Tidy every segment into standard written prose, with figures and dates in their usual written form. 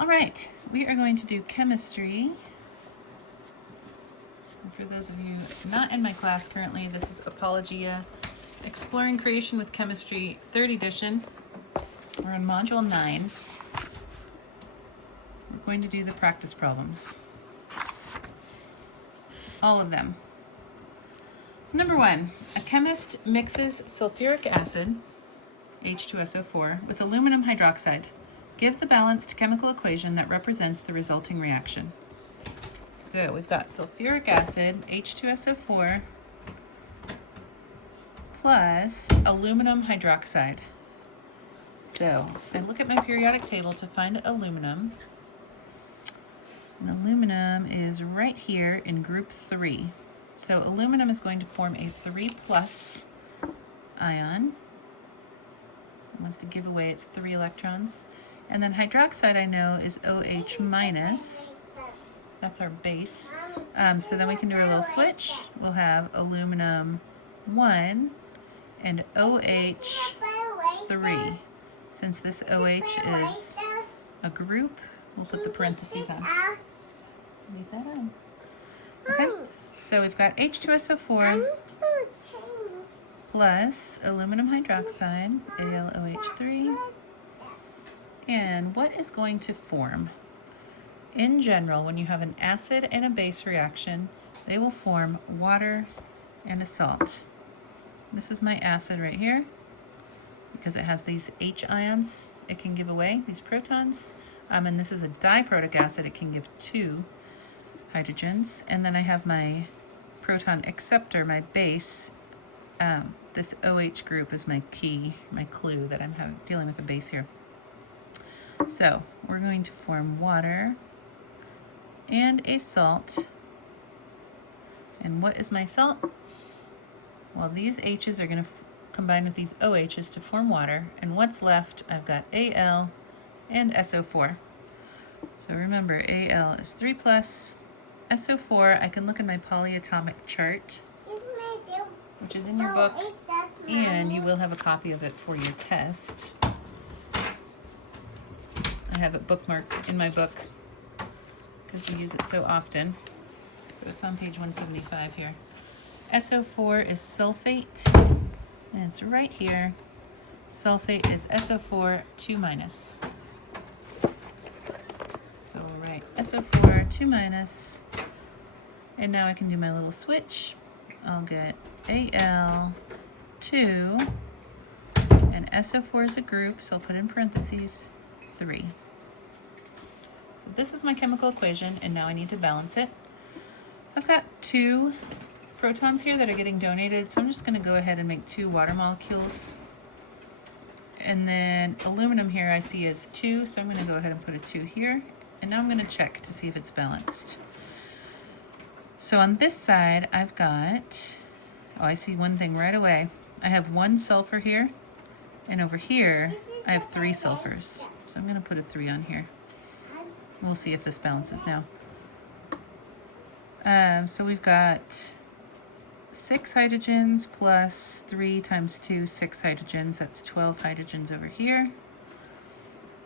All right, we are going to do chemistry. And for those of you not in my class currently, this is Apologia Exploring Creation with Chemistry, 3rd edition. We're in Module 9. We're going to do the practice problems. All of them. Number 1, a chemist mixes sulfuric acid, H2SO4, with aluminum hydroxide. Give the balanced chemical equation that represents the resulting reaction. So we've got sulfuric acid, H2SO4, plus aluminum hydroxide. So if I look at my periodic table to find aluminum, and aluminum is right here in group 3. So aluminum is going to form a 3+ ion. It wants to give away its 3 electrons. And then hydroxide, I know, is OH-. That's our base. So then we can do our little switch. We'll have aluminum 1 and OH3. Since this OH is a group, we'll put the parentheses on. Leave that on. Okay, so we've got H2SO4 plus aluminum hydroxide, AlOH3. And what is going to form? In general, when you have an acid and a base reaction, they will form water and a salt. This is my acid right here. Because it has these H ions, it can give away these protons. And this is a diprotic acid, it can give 2 hydrogens. And then I have my proton acceptor, my base. This OH group is my key, my clue that I'm dealing with a base here. So we're going to form water and a salt. And what is my salt? Well, these H's are going to combine with these OH's to form water. And what's left? I've got Al and SO4. So remember, Al is 3+. SO4, I can look in my polyatomic chart, which is in your book, and you will have a copy of it for your test. I have it bookmarked in my book because we use it so often. So it's on page 175 here. SO4 is sulfate, and it's right here. Sulfate is SO4 2-. So we'll write SO4 2-, and now I can do my little switch. I'll get Al2, and SO4 is a group, so I'll put in parentheses 3. So this is my chemical equation, and now I need to balance it. I've got 2 protons here that are getting donated, so I'm just going to go ahead and make 2 water molecules. And then aluminum here I see as 2, so I'm going to go ahead and put a 2 here. And now I'm going to check to see if it's balanced. So on this side I've got, I see one thing right away. I have 1 sulfur here, and over here I have 3 sulfurs. So I'm going to put a 3 on here. We'll see if this balances now. So we've got 6 hydrogens plus 3 times 2, 6 hydrogens. That's 12 hydrogens over here.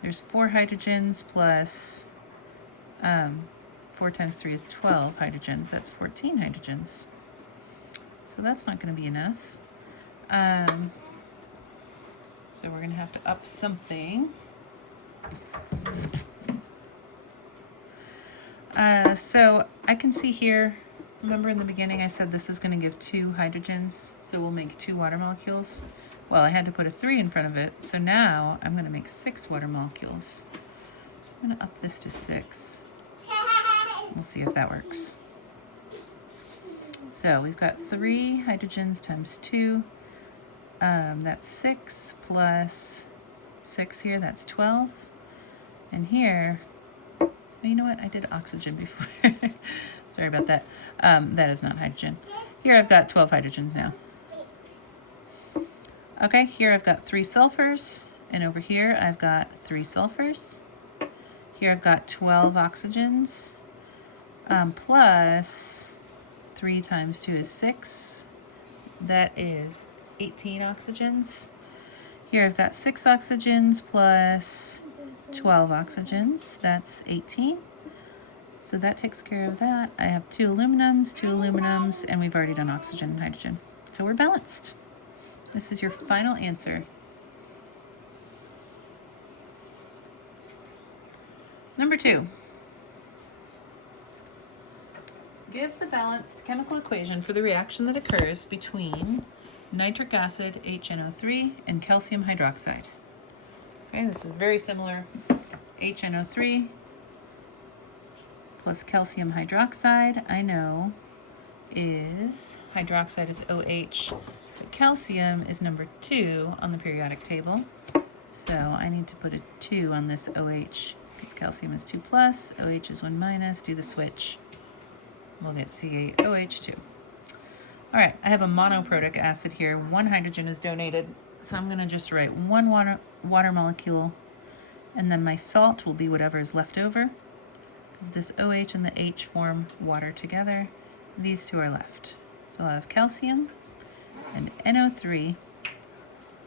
There's 4 hydrogens plus 4 times 3 is 12 hydrogens. That's 14 hydrogens. So that's not going to be enough. So we're going to have to up something. So I can see here, remember in the beginning I said this is going to give 2 hydrogens, so we'll make 2 water molecules. Well, I had to put a 3 in front of it, so now I'm going to make 6 water molecules. So I'm going to up this to 6. We'll see if that works. So we've got 3 hydrogens times 2. That's 6 plus 6 here, that's 12. And here, you know what? I did oxygen before. Sorry about that. That is not hydrogen. Here I've got 12 hydrogens now. Okay, here I've got 3 sulfurs, and over here I've got 3 sulfurs. Here I've got 12 oxygens, plus 3 times 2 is 6. That is 18 oxygens. Here I've got 6 oxygens plus 12 oxygens, that's 18. So that takes care of that. I have 2 aluminums, and we've already done oxygen and hydrogen. So we're balanced. This is your final answer. Number 2. Give the balanced chemical equation for the reaction that occurs between nitric acid, HNO3, and calcium hydroxide. Okay, this is very similar. HNO3 plus calcium hydroxide, I know, is, hydroxide is OH, but calcium is number 2 on the periodic table. So I need to put a 2 on this OH, because calcium is 2 plus, OH is 1 minus, do the switch. We'll get CaOH2. All right, I have a monoprotic acid here. 1 hydrogen is donated, so I'm gonna just write 1 water molecule, and then my salt will be whatever is left over, because this OH and the H form water together. These 2 are left. So I'll have calcium and NO3,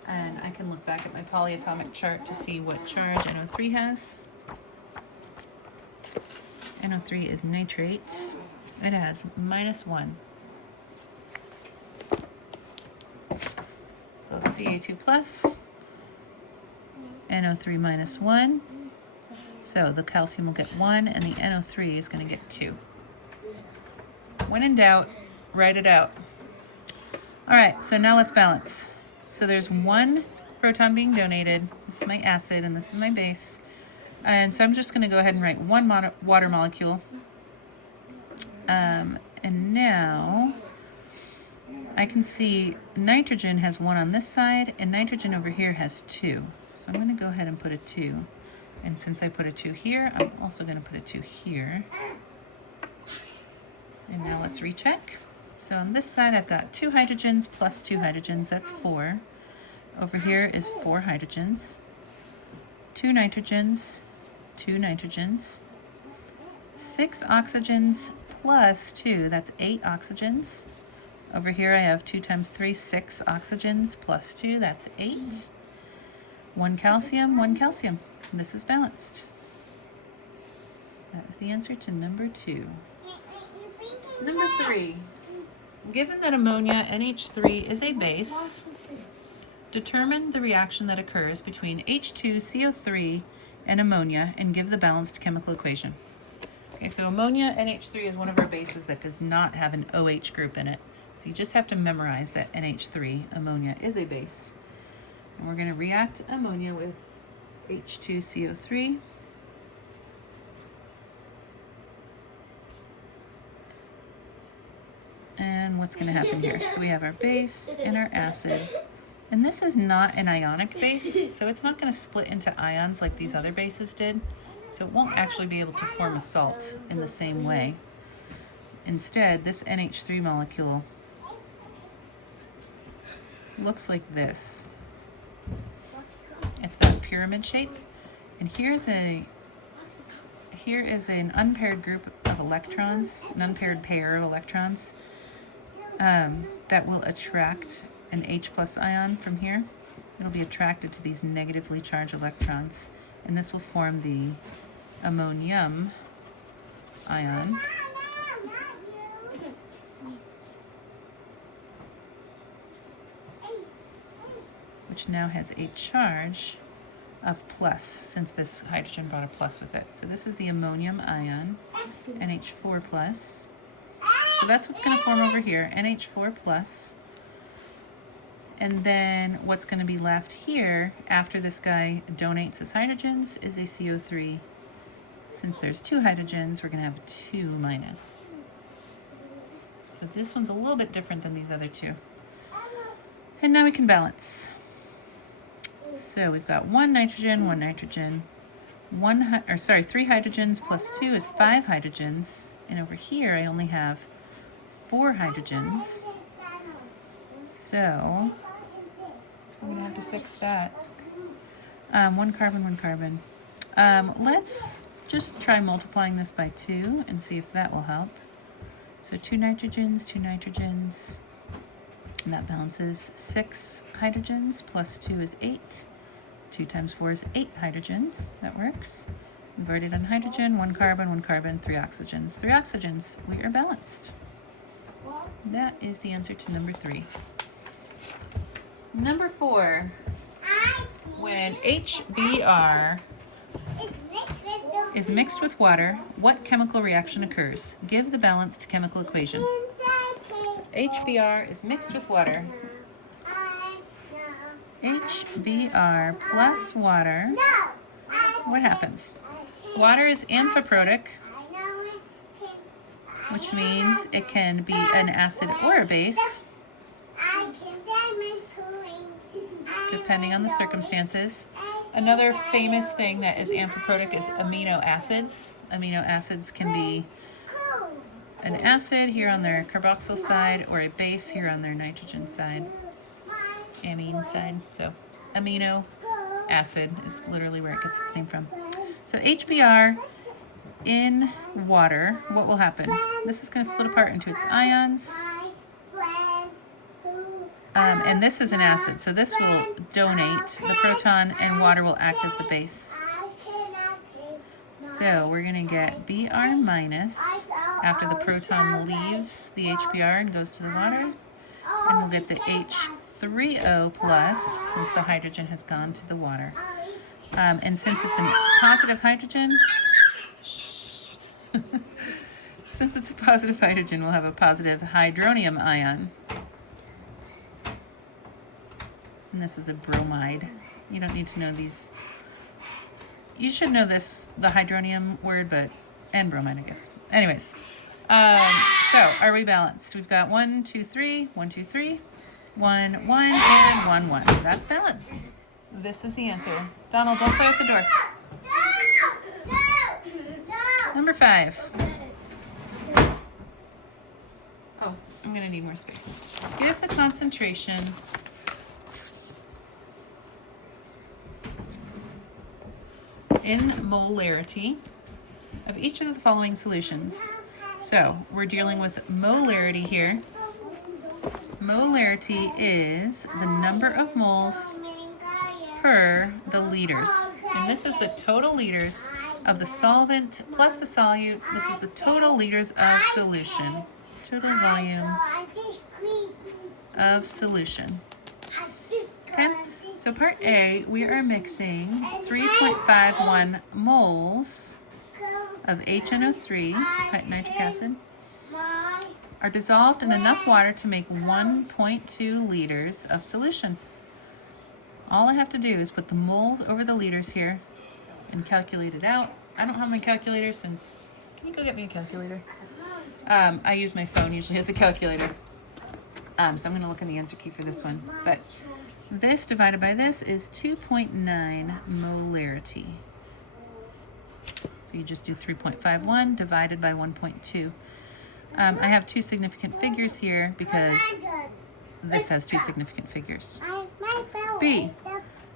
and I can look back at my polyatomic chart to see what charge NO3 has. NO3 is nitrate. It has -1. So Ca2 plus, NO3 -1. So the calcium will get 1, and the NO3 is going to get 2. When in doubt, write it out. All right, so now let's balance. So there's 1 proton being donated. This is my acid, and this is my base. And so I'm just going to go ahead and write 1 water molecule. And now I can see nitrogen has 1 on this side, and nitrogen over here has 2. So I'm going to go ahead and put a 2. And since I put a 2 here, I'm also going to put a 2 here. And now let's recheck. So on this side, I've got 2 hydrogens plus 2 hydrogens. That's 4. Over here is 4 hydrogens. 2 nitrogens, 2 nitrogens. 6 oxygens plus 2, that's 8 oxygens. Over here I have 2 times 3, 6 oxygens plus 2, that's 8. 1 calcium, 1 calcium. This is balanced. That is the answer to number 2. Number 3. Given that ammonia, NH3, is a base, determine the reaction that occurs between H2CO3 and ammonia and give the balanced chemical equation. Okay, so ammonia, NH3, is one of our bases that does not have an OH group in it. So you just have to memorize that NH3, ammonia, is a base. And we're going to react ammonia with H2CO3. And what's going to happen here? So we have our base and our acid. And this is not an ionic base, so it's not going to split into ions like these other bases did. So it won't actually be able to form a salt in the same way. Instead, this NH3 molecule looks like this. It's that pyramid shape. And here is an unpaired group of electrons, an unpaired pair of electrons that will attract an H plus ion from here. It'll be attracted to these negatively charged electrons, and this will form the ammonium ion. Which now has a charge of plus, since this hydrogen brought a plus with it. So this is the ammonium ion, NH4 plus. So that's what's going to form over here, NH4 plus. And then what's going to be left here after this guy donates his hydrogens is a CO3. Since there's 2 hydrogens, we're going to have 2 minus. So this one's a little bit different than these other 2. And now we can balance. So we've got 1 nitrogen, 1 nitrogen, 3 hydrogens plus 2 is 5 hydrogens. And over here I only have 4 hydrogens. So I'm going to have to fix that. 1 carbon, 1 carbon. Let's just try multiplying this by 2 and see if that will help. So 2 nitrogens, and that balances 6 hydrogens plus 2 is 8. 2 times 4 is 8 hydrogens. That works. We've already done hydrogen, 1 carbon, 3 oxygens. 3 oxygens. We are balanced. That is the answer to number 3. Number 4. When HBr is mixed with water, what chemical reaction occurs? Give the balanced chemical equation. So HBr is mixed with water. HBr plus water. What happens? Water is amphiprotic, which means it can be an acid or a base, depending on the circumstances. Another famous thing that is amphiprotic is amino acids. Amino acids can be an acid here on their carboxyl side or a base here on their nitrogen side, amine side. So amino acid is literally where it gets its name from. So HBr in water, what will happen? This is going to split apart into its ions. And this is an acid, so this will donate the proton and water will act as the base. So we're going to get Br minus after the proton leaves the HBr and goes to the water. And we'll get the H3O plus since the hydrogen has gone to the water. And since it's a positive hydrogen, since it's a positive hydrogen, we'll have a positive hydronium ion. And this is a bromide. You don't need to know these. You should know this, the hydronium word, but, and bromide, I guess. Anyways, so are we balanced? We've got 1, 2, 3, 1, 2, 3, 1, 1, and 1, 1. That's balanced. This is the answer. Donald, don't play with the door. Number 5. Oh, I'm going to need more space. Give the concentration in molarity of each of the following solutions. So we're dealing with molarity here. Molarity is the number of moles per the liters. And this is the total liters of the solvent plus the solute. This is the total liters of solution. Total volume of solution. Okay? So part A, we are mixing 3.51 moles of HNO3, nitric acid, are dissolved in enough water to make 1.2 liters of solution. All I have to do is put the moles over the liters here and calculate it out. I don't have my calculator since, can you go get me a calculator? I use my phone usually as a calculator. So I'm going to look in the answer key for this one. But this divided by this is 2.9 molarity. So you just do 3.51 divided by 1.2. I have 2 significant figures here because this has 2 significant figures. B,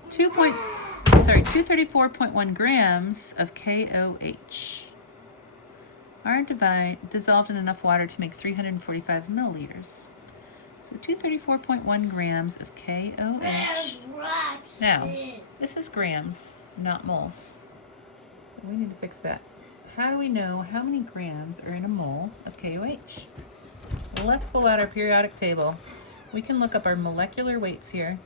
234.1 grams of KOH are dissolved in enough water to make 345 milliliters. So 234.1 grams of KOH. Now, this is grams, not moles. So we need to fix that. How do we know how many grams are in a mole of KOH? Well, let's pull out our periodic table. We can look up our molecular weights here.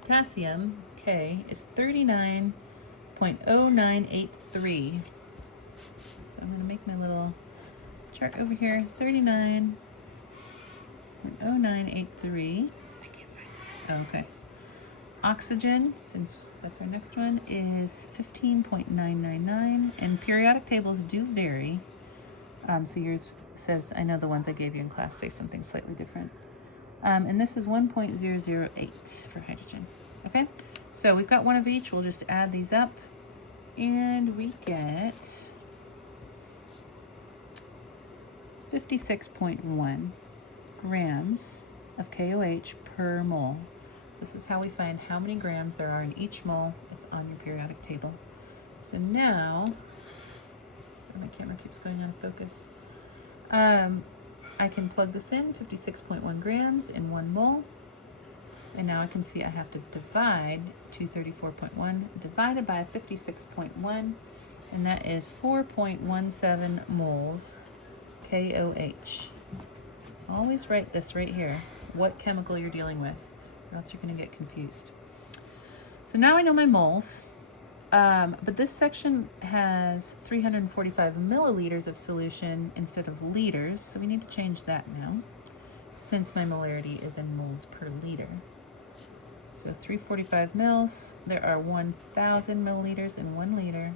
Potassium, K, is 39.0983. So I'm going to make my little chart over here. 39.0983. Oh, okay. Oxygen, since that's our next one, is 15.999. And periodic tables do vary. So yours says, I know the ones I gave you in class say something slightly different. And this is 1.008 for hydrogen. Okay, so we've got one of each. We'll just add these up. And we get 56.1 grams of KOH per mole. This is how we find how many grams there are in each mole that's on your periodic table. So now, my camera keeps going out of focus. I can plug this in, 56.1 grams in 1 mole. And now I can see I have to divide 234.1 divided by 56.1, and that is 4.17 moles KOH. Always write this right here, what chemical you're dealing with, or else you're going to get confused. So now I know my moles, but this section has 345 milliliters of solution instead of liters, so we need to change that now, since my molarity is in moles per liter. So 345 mils, there are 1,000 milliliters in 1 liter.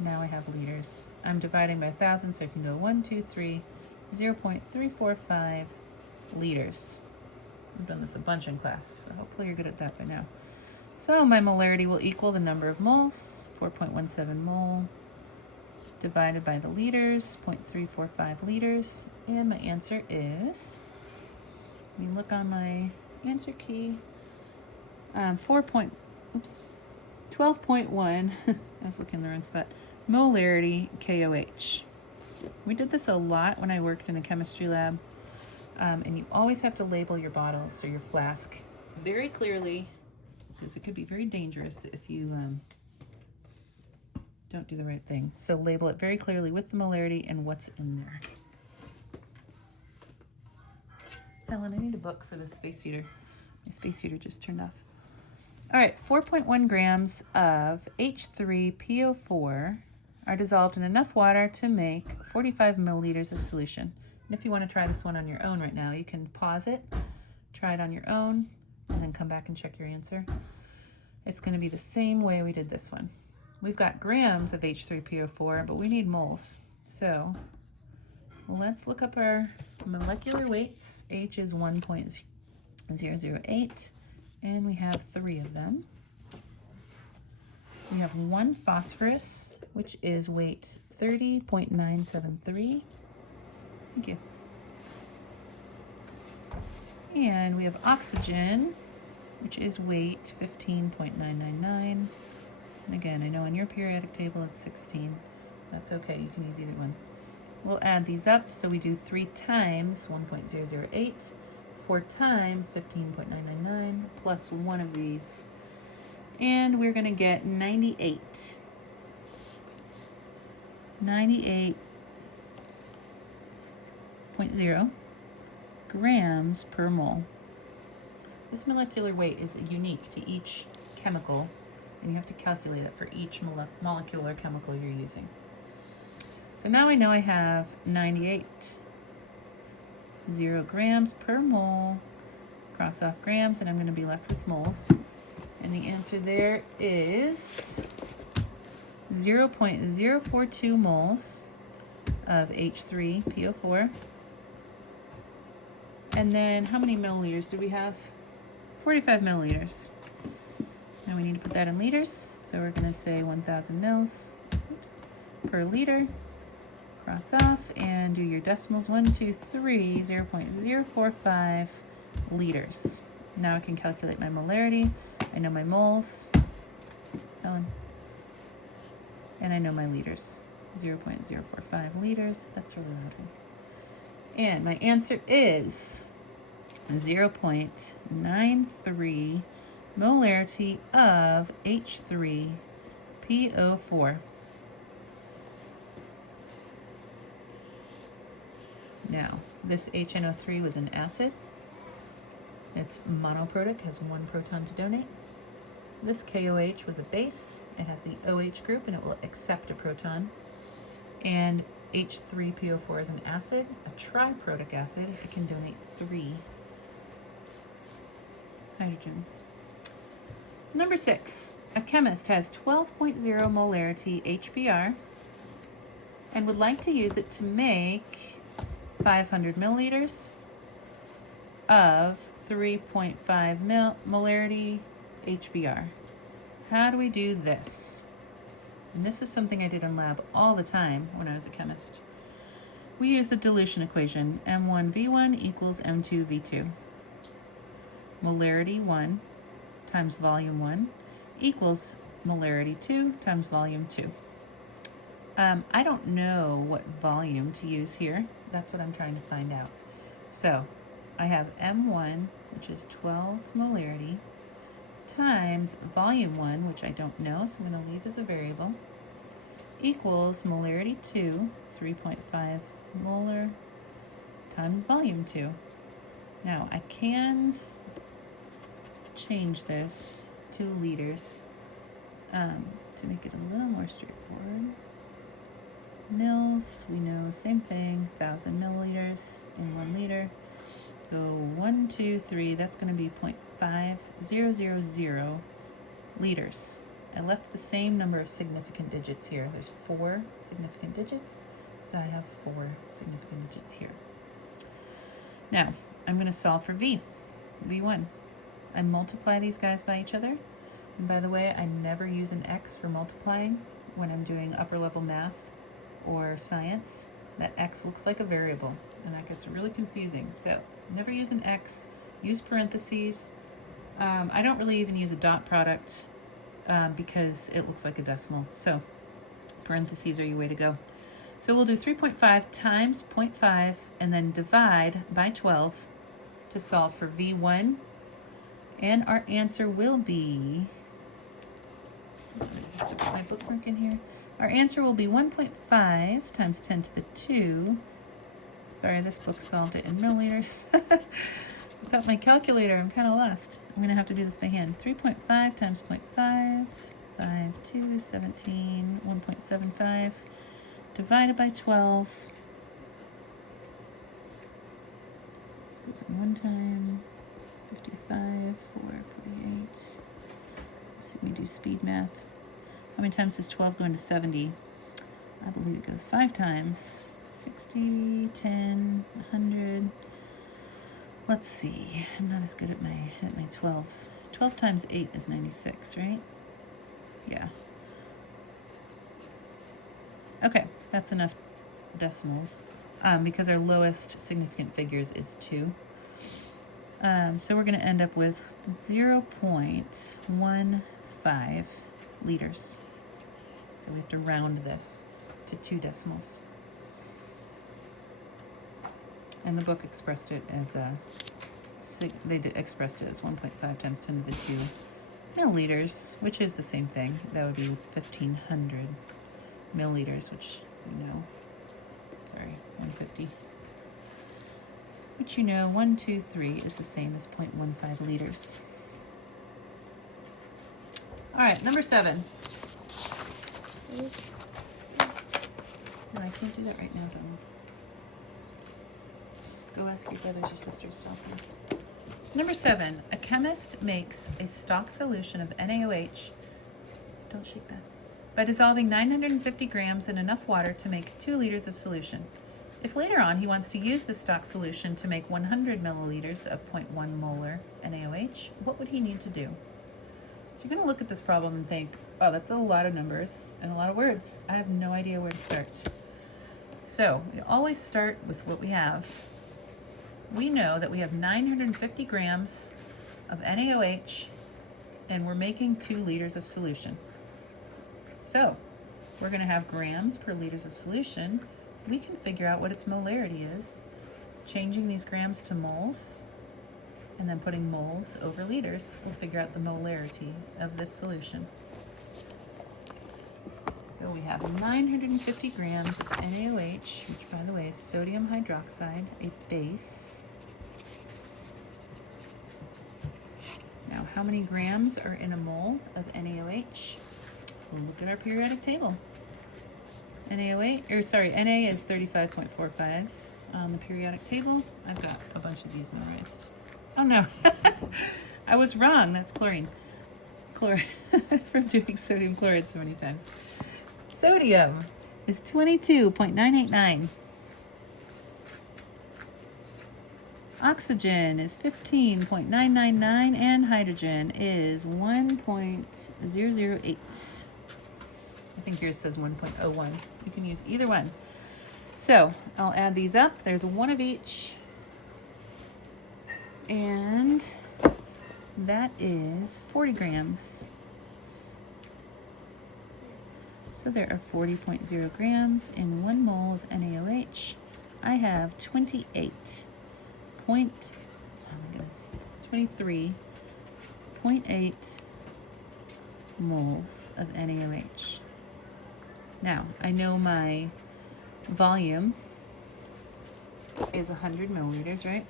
Now I have liters. I'm dividing by 1,000, so I can go 1, 2, 3, 0.345 liters. I've done this a bunch in class, so hopefully you're good at that by now. So my molarity will equal the number of moles, 4.17 mole, divided by the liters, 0.345 liters, and my answer is, let me look on my answer key, 12.1, I was looking in the wrong spot, molarity KOH. We did this a lot when I worked in a chemistry lab, and you always have to label your bottles or your flask very clearly, because it could be very dangerous if you don't do the right thing. So label it very clearly with the molarity and what's in there. Helen, I need a book for the space heater. My space heater just turned off. All right, 4.1 grams of H3PO4 are dissolved in enough water to make 45 milliliters of solution. And if you want to try this one on your own right now, you can pause it, try it on your own, and then come back and check your answer. It's going to be the same way we did this one. We've got grams of H3PO4, but we need moles. So let's look up our molecular weights. H is 1.008. And we have 3 of them. We have 1 phosphorus, which is weight 30.973. Thank you. And we have oxygen, which is weight 15.999. Again, I know on your periodic table it's 16. That's okay, you can use either one. We'll add these up, so we do 3 times 1.008. 4 times 15.999 plus 1 of these, and we're going to get 98.0 grams per mole. This molecular weight is unique to each chemical, and you have to calculate it for each molecular chemical you're using. So now I know I have 0 grams per mole, cross off grams, and I'm going to be left with moles. And the answer there is 0.042 moles of H3PO4. And then how many milliliters do we have? 45 milliliters. Now we need to put that in liters, so we're going to say 1,000 mils per liter. Cross off and do your decimals. 1, 2, 3, 0.045 liters. Now I can calculate my molarity. I know my moles, Helen, and I know my liters. 0.045 liters. That's really loud. And my answer is 0.93 molarity of H3PO4. Now, this HNO3 was an acid. It's monoprotic, has 1 proton to donate. This KOH was a base. It has the OH group and it will accept a proton. And H3PO4 is an acid, a triprotic acid. It can donate 3 hydrogens. Number 6, a chemist has 12.0 molarity HBr and would like to use it to make 500 milliliters of 3.5 molarity HBr. How do we do this? And this is something I did in lab all the time when I was a chemist. We use the dilution equation, M1V1 equals M2V2. Molarity 1 times volume 1 equals molarity 2 times volume 2. I don't know what volume to use here. That's what I'm trying to find out. So I have M1, which is 12 molarity, times volume 1, which I don't know, so I'm going to leave as a variable, equals molarity 2, 3.5 molar, times volume 2. Now, I can change this to liters to make it a little more straightforward. Mils, we know, same thing, 1,000 milliliters in 1 liter. Go 1, 2, 3, that's going to be 0.5000 liters. I left the same number of significant digits here. There's 4 significant digits, so I have 4 significant digits here. Now, I'm going to solve for V1. I multiply these guys by each other. And by the way, I never use an X for multiplying when I'm doing upper level math or science. That X looks like a variable, and that gets really confusing. So never use an X, use parentheses. I don't really even use a dot product because it looks like a decimal. So parentheses are your way to go. So we'll do 3.5 times 0.5 and then divide by 12 to solve for V1. And our answer will be, put my bookmark in here. Our answer will be 1.5 times 10 to the 2. Sorry, this book solved it in milliliters. Without my calculator, I'm kind of lost. I'm going to have to do this by hand. 3.5 times 0.5, 5, 2, 17, 1.75, divided by 12. This goes in one time. 55, 4, 48. Let's see, we do speed math. How many times does 12 go into 70? I believe it goes 5 times. 60, 10, 100. Let's see. I'm not as good at my 12s. 12 times 8 is 96, right? Yeah. Okay, that's enough decimals because our lowest significant figures is 2. So we're going to end up with 0.15 liters. So we have to round this to 2 decimals. And the book expressed it as expressed it as 1.5 times 10 to the 2 milliliters, which is the same thing. That would be 1,500 milliliters, which we know. Sorry, 150. Which you know, 1, 2, 3 is the same as 0.15 liters. All right, number 7. No, I can't do that right now, Donald. Go ask your brothers or sisters to help you. Number 7, a chemist makes a stock solution of NaOH, don't shake that, by dissolving 950 grams in enough water to make 2 liters of solution. If later on he wants to use the stock solution to make 100 milliliters of 0.1 molar NaOH, what would he need to do? So you're going to look at this problem and think, oh, that's a lot of numbers and a lot of words. I have no idea where to start. So we always start with what we have. We know that we have 950 grams of NaOH and we're making 2 liters of solution. So we're going to have grams per liters of solution. We can figure out what its molarity is, changing these grams to moles, and then putting moles over liters. We'll figure out the molarity of this solution. So we have 950 grams of NaOH, which by the way is sodium hydroxide, a base. Now, how many grams are in a mole of NaOH? We'll look at our periodic table. Na is 35.45 on the periodic table. I've got a bunch of these memorized. Oh no, I was wrong. That's chlorine. From doing sodium chloride so many times. Sodium is 22.989. Oxygen is 15.999 and hydrogen is 1.008. I think yours says 1.01. You can use either one. So I'll add these up. There's 1 of each. And that is 40 grams. So there are 40.0 grams in 1 mole of NaOH. I have 28.0 my goodness, 23.8 moles of NaOH. Now, I know my volume is 100 milliliters, right?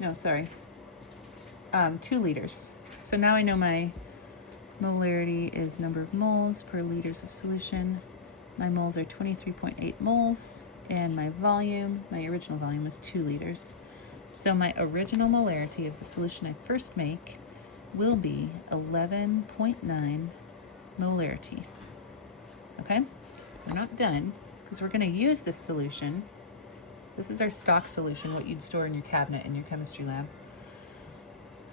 No, sorry, 2 liters. So now I know my molarity is number of moles per liters of solution. My moles are 23.8 moles, and my volume, my original volume was 2 liters. So my original molarity of the solution I first make will be 11.9 molarity. Okay, we're not done because we're going to use this solution. This is our stock solution, what you'd store in your cabinet in your chemistry lab.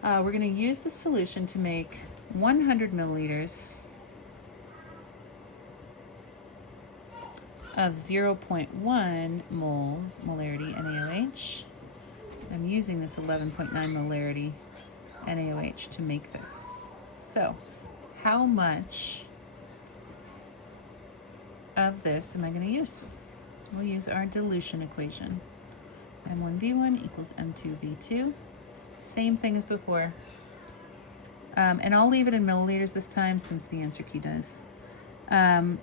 We're going to use the solution to make 100 milliliters of 0.1 moles molarity NaOH. I'm using this 11.9 molarity NaOH to make this. So, how much of this am I going to use? We'll use our dilution equation. M1V1 equals M2V2. Same thing as before. And I'll leave it in milliliters this time since the answer key does. 11.9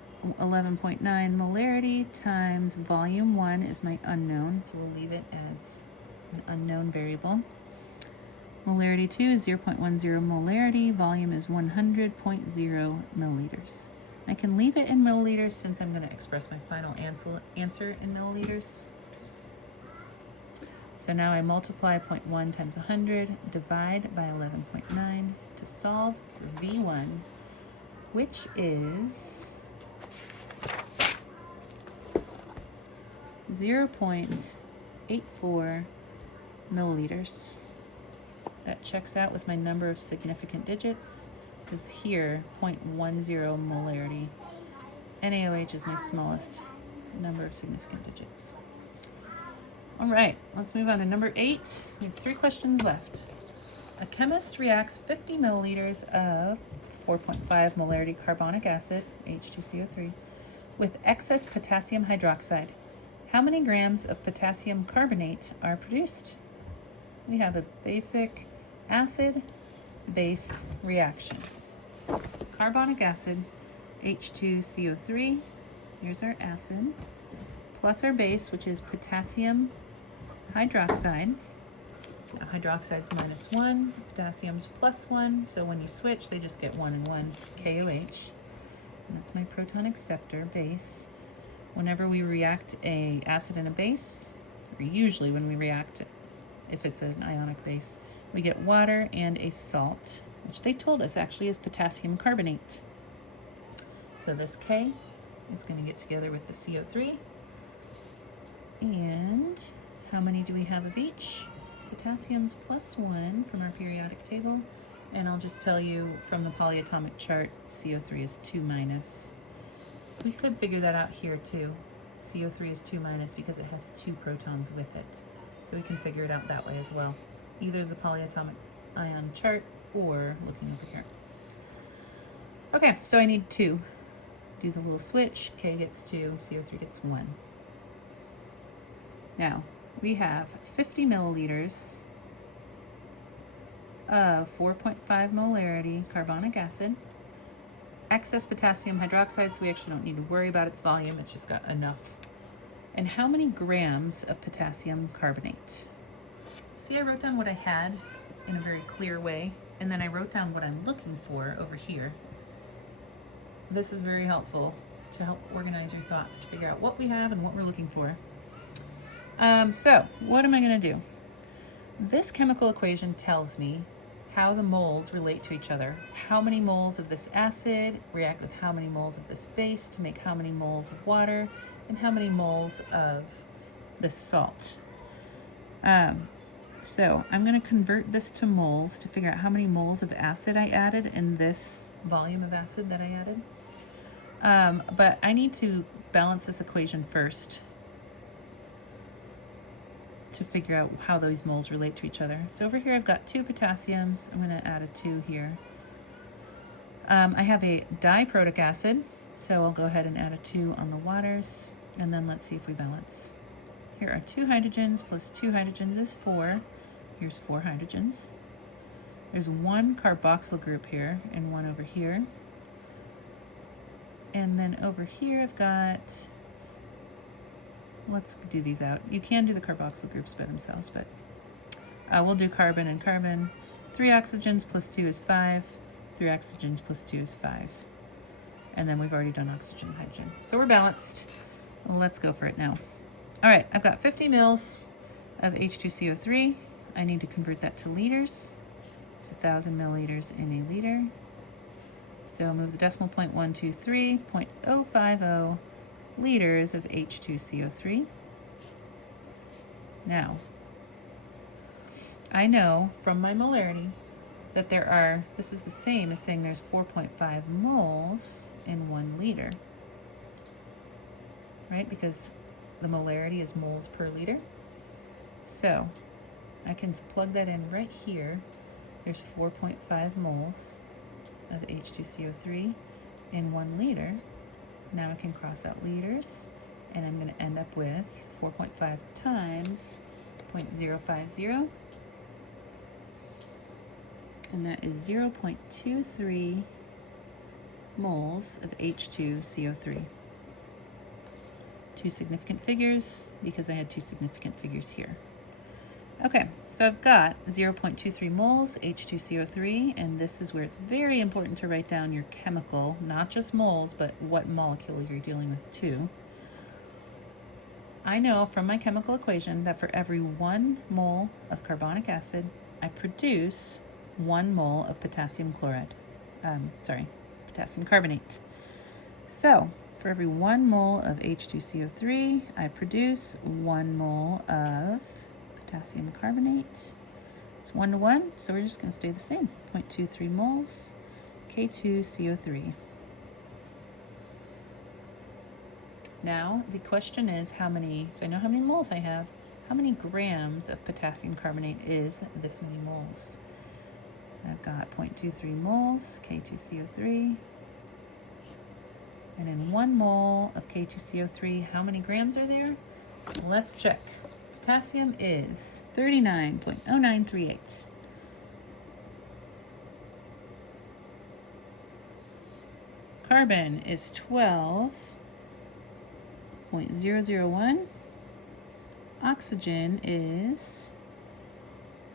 molarity times volume 1 is my unknown, so we'll leave it as an unknown variable. Molarity 2 is 0.10 molarity, volume is 100.0 milliliters. I can leave it in milliliters since I'm going to express my final answer in milliliters. So now I multiply 0.1 times 100, divide by 11.9 to solve for V1, which is 0.84 milliliters. That checks out with my number of significant digits, because here 0.10 molarity. NaOH is my smallest number of significant digits. All right, let's move on to number 8. We have 3 questions left. A chemist reacts 50 milliliters of 4.5 molarity carbonic acid, H2CO3, with excess potassium hydroxide. How many grams of potassium carbonate are produced? We have a basic acid-base reaction. Carbonic acid, H2CO3, here's our acid, plus our base, which is potassium hydroxide. Now, hydroxide's -1, potassium's +1, so when you switch, they just get 1 and 1, KOH. And that's my proton acceptor base. Whenever we react an acid and a base, or usually when we react, if it's an ionic base, we get water and a salt, which they told us actually is potassium carbonate. So this K is going to get together with the CO3. And how many do we have of each? Potassium's +1 from our periodic table. And I'll just tell you from the polyatomic chart, CO3 is 2-. We could figure that out here too. CO3 is 2- because it has 2 protons with it. So we can figure it out that way as well. Either the polyatomic ion chart or looking over here. Okay, so I need 2. Do the little switch, K gets 2, CO3 gets 1. Now, we have 50 milliliters of 4.5 molarity carbonic acid, excess potassium hydroxide, so we actually don't need to worry about its volume, it's just got enough. And how many grams of potassium carbonate? See, I wrote down what I had in a very clear way, and then I wrote down what I'm looking for over here. This is very helpful to help organize your thoughts, to figure out what we have and what we're looking for. So, what am I going to do? This chemical equation tells me how the moles relate to each other. How many moles of this acid react with how many moles of this base to make how many moles of water, and how many moles of the salt. So I'm going to convert this to moles to figure out how many moles of acid I added in this volume of acid that I added. But I need to balance this equation first to figure out how those moles relate to each other. So over here I've got 2 potassiums. I'm going to add a 2 here. I have a diprotic acid, so I'll go ahead and add a 2 on the waters, and then let's see if we balance. Here are 2 hydrogens plus 2 hydrogens is 4. Here's 4 hydrogens. There's 1 carboxyl group here and 1 over here. And then over here I've got, let's do these out. You can do the carboxyl groups by themselves, but we'll do carbon and carbon. 3 oxygens plus 2 is 5. 3 oxygens plus 2 is 5. And then we've already done oxygen and hydrogen. So we're balanced. Let's go for it now. All right, I've got 50 mils of H2CO3. I need to convert that to liters. It's 1,000 milliliters in a liter. So move the decimal point 123, 0.050 liters of H2CO3. Now, I know from my molarity that there are, this is the same as saying there's 4.5 moles in 1 liter, right? Because the molarity is moles per liter. So I can plug that in right here. There's 4.5 moles of H2CO3 in 1 liter. Now I can cross out liters, and I'm going to end up with 4.5 times 0.050, and that is 0.23 moles of H2CO3. 2 significant figures because I had 2 significant figures here. Okay, so I've got 0.23 moles H2CO3, and this is where it's very important to write down your chemical, not just moles, but what molecule you're dealing with too. I know from my chemical equation that for every 1 mole of carbonic acid, I produce 1 mole of potassium carbonate. So for every 1 mole of H2CO3, I produce 1 mole of potassium carbonate. It's 1 to 1, so we're just going to stay the same. 0.23 moles K2CO3. Now the question is how many, so I know how many moles I have, how many grams of potassium carbonate is this many moles? I've got 0.23 moles K2CO3. And in 1 mole of K2CO3, how many grams are there? Let's check. Potassium is 39.0938. Carbon is 12.001. Oxygen is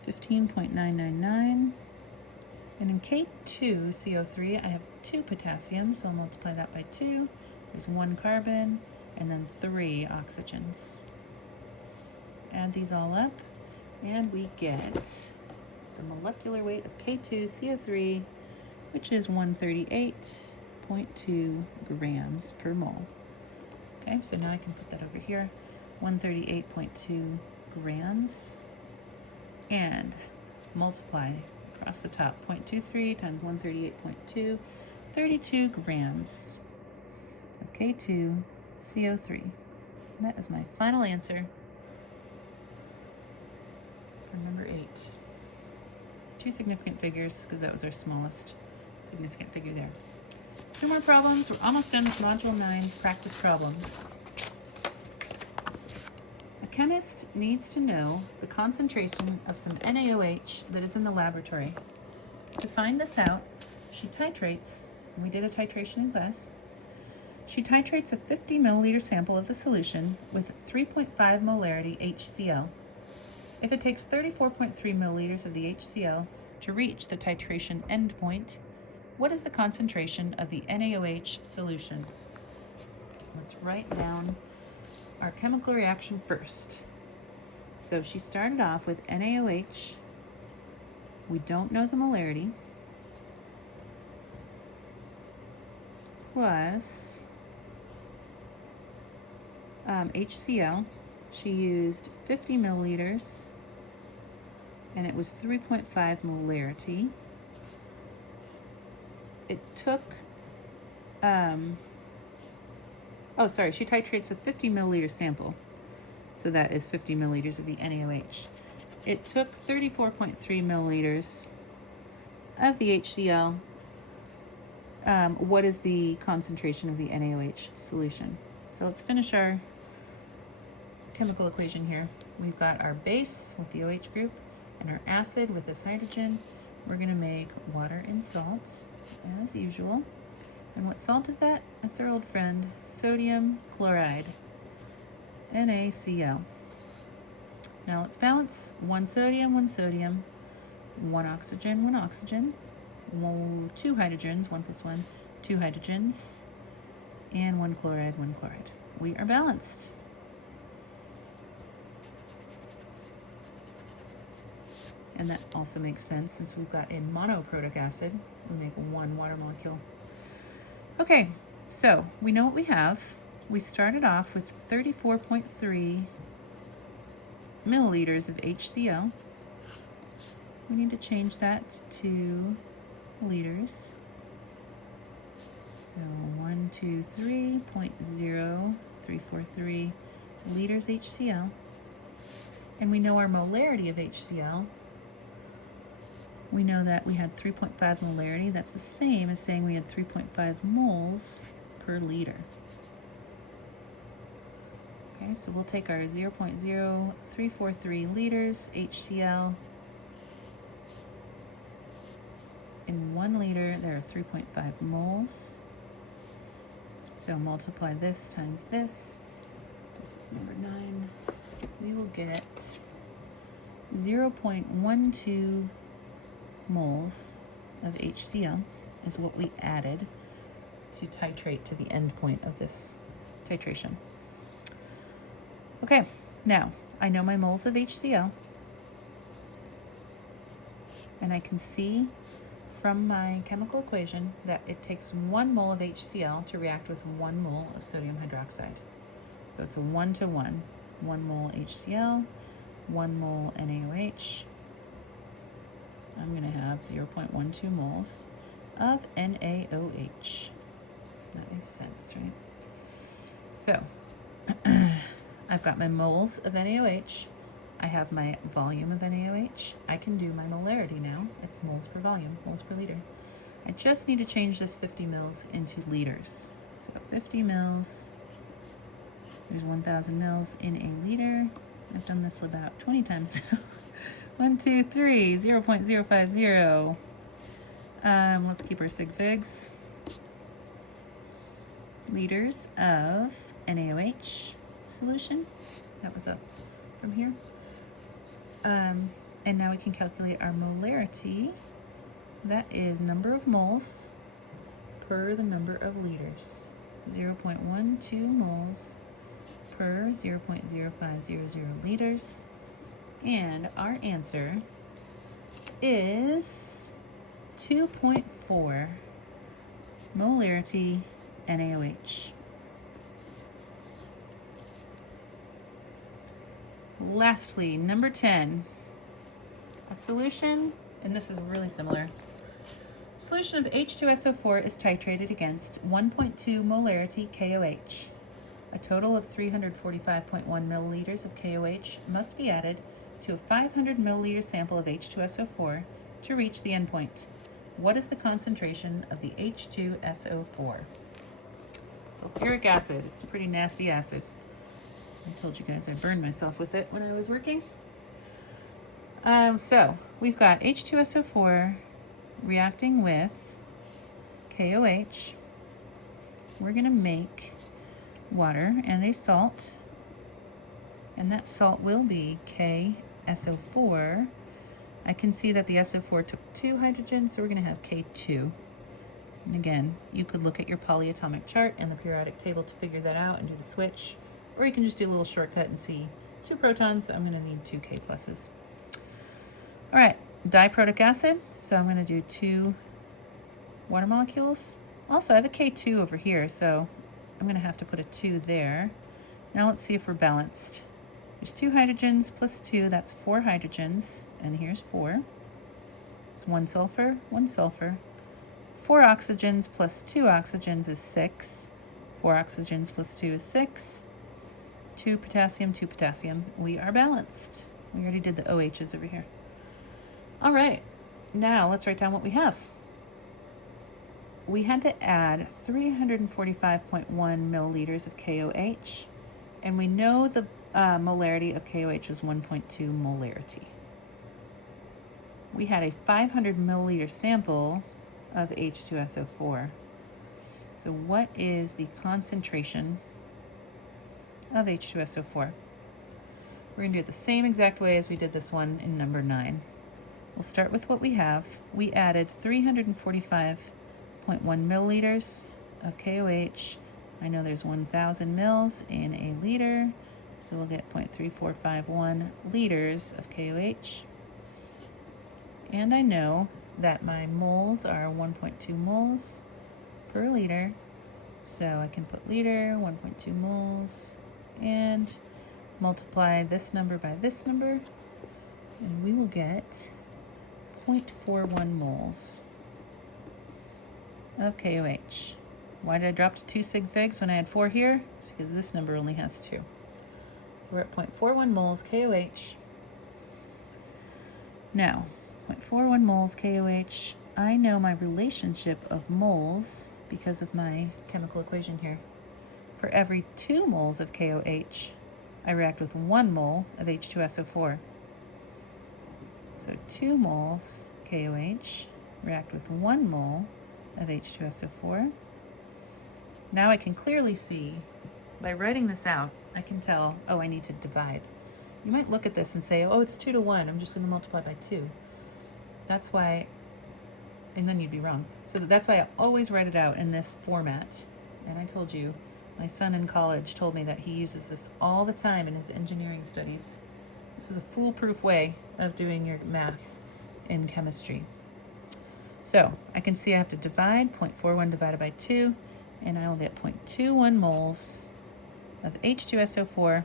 15.999. And in K2CO3, I have 2 potassium, so I'll multiply that by 2. There's 1 carbon, and then 3 oxygens. Add these all up, and we get the molecular weight of K2CO3, which is 138.2 grams per mole. Okay, so now I can put that over here, 138.2 grams, and multiply across the top, 0.23 times 138.2, 32 grams of K2CO3. That is my final answer for number 8. 2 significant figures, because that was our smallest significant figure there. 2 more problems. We're almost done with Module 9's practice problems. A chemist needs to know the concentration of some NaOH that is in the laboratory. To find this out, she titrates, and we did a titration in class, she titrates a 50 milliliter sample of the solution with 3.5 molarity HCl. If it takes 34.3 milliliters of the HCl to reach the titration endpoint, what is the concentration of the NaOH solution? Let's write down our chemical reaction first. So she started off with NaOH. We don't know the molarity. Plus HCl. She used 50 milliliters, and it was 3.5 molarity. It took, she titrates a 50 milliliter sample. So that is 50 milliliters of the NaOH. It took 34.3 milliliters of the HCl. What is the concentration of the NaOH solution? So let's finish our chemical equation here. We've got our base with the OH group and our acid with this hydrogen. We're gonna make water and salt as usual. And what salt is that? That's our old friend, sodium chloride, NaCl. Now let's balance. One sodium, one oxygen, two hydrogens, 1 plus 1, two hydrogens, and one chloride. We are balanced. And that also makes sense since we've got a monoprotic acid. We make one water molecule. Okay, so we know what we have. We started off with 34.3 milliliters of HCl. We need to change that to liters. So 123.0343 liters HCl. And we know our molarity of HCl. We know that we had 3.5 molarity. That's the same as saying we had 3.5 moles per liter. Okay, so we'll take our 0.0343 liters HCl. In 1 liter, there are 3.5 moles. So multiply this times this. This is number 9. We will get 0.12 moles of HCl is what we added to titrate to the end point of this titration. Okay, now I know my moles of HCl, and I can see from my chemical equation that it takes 1 mole of HCl to react with 1 mole of sodium hydroxide. So it's a 1-to-1. 1 mole HCl, 1 mole NaOH. I'm going to have 0.12 moles of NaOH. That makes sense, right? So I've got my moles of NaOH. I have my volume of NaOH. I can do my molarity now. It's moles per volume, moles per liter. I just need to change this 50 mils into liters. So 50 mils, there's 1,000 mils in a liter. I've done this about 20 times now. 1, 2, 3, 0.050. Let's keep our sig figs. Liters of NaOH solution. That was up from here. And now we can calculate our molarity. That is number of moles per the number of liters. 0.12 moles per 0.0500 liters. And our answer is 2.4 molarity NaOH. Lastly, number 10, a solution, and this is really similar. Solution of H2SO4 is titrated against 1.2 molarity KOH. A total of 345.1 milliliters of KOH must be added to a 500 milliliter sample of H2SO4 to reach the endpoint. What is the concentration of the H2SO4? Sulfuric acid. It's a pretty nasty acid. I told you guys I burned myself with it when I was working. So we've got H2SO4 reacting with KOH. We're going to make water and a salt, and that salt will be KSO4. I can see that the SO4 took 2 hydrogens, so we're going to have K2. And again, you could look at your polyatomic chart and the periodic table to figure that out and do the switch, or you can just do a little shortcut and see 2 protons. I'm going to need 2 K pluses. All right, diprotic acid, so I'm going to do 2 water molecules. Also, I have a K2 over here, so I'm going to have to put a 2 there. Now let's see if we're balanced. There's 2 hydrogens plus 2, that's 4 hydrogens, and here's 4. It's 1 sulfur, 1 sulfur. 4 oxygens plus 2 oxygens is 6. 4 oxygens plus 2 is 6. 2 potassium, 2 potassium. We are balanced. We already did the OHs over here. All right, now let's write down what we have. We had to add 345.1 milliliters of KOH, and we know the molarity of KOH was 1.2 molarity. We had a 500 milliliter sample of H2SO4. So what is the concentration of H2SO4? We're going to do it the same exact way as we did this one in number 9. We'll start with what we have. We added 345.1 milliliters of KOH. I know there's 1,000 mils in a liter, so we'll get 0.3451 liters of KOH. And I know that my moles are 1.2 moles per liter, so I can put liter, 1.2 moles, and multiply this number by this number, and we will get 0.41 moles of KOH. Why did I drop to 2 sig figs when I had 4 here? It's because this number only has 2. So we're at 0.41 moles KOH. Now, 0.41 moles KOH, I know my relationship of moles because of my chemical equation here. For every 2 moles of KOH, I react with 1 mole of H2SO4. So 2 moles KOH react with 1 mole of H2SO4. Now I can clearly see, by writing this out, I can tell, oh, I need to divide. You might look at this and say, oh, it's 2 to 1. I'm just going to multiply by 2. That's why, and then you'd be wrong. So that's why I always write it out in this format. And I told you, my son in college told me that he uses this all the time in his engineering studies. This is a foolproof way of doing your math in chemistry. So I can see I have to divide 0.41 divided by 2, and I will get 0.21 moles of H2SO4.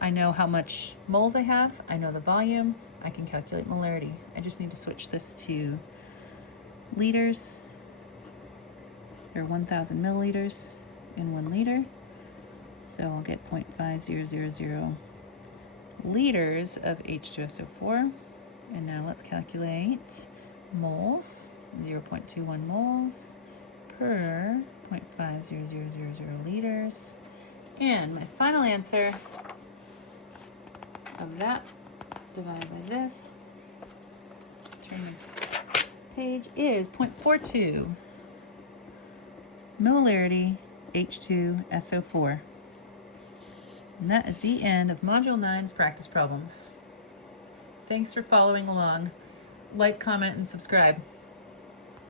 I know how much moles I have. I know the volume. I can calculate molarity. I just need to switch this to liters. There are 1,000 milliliters in 1 liter. So I'll get 0.5000 liters of H2SO4. And now let's calculate moles. 0.21 moles per 0.50000 liters. And my final answer of that divided by this, turn the page, is 0.42 milliliter H2SO4. And that is the end of Module 9's practice problems. Thanks for following along. Like, comment, and subscribe.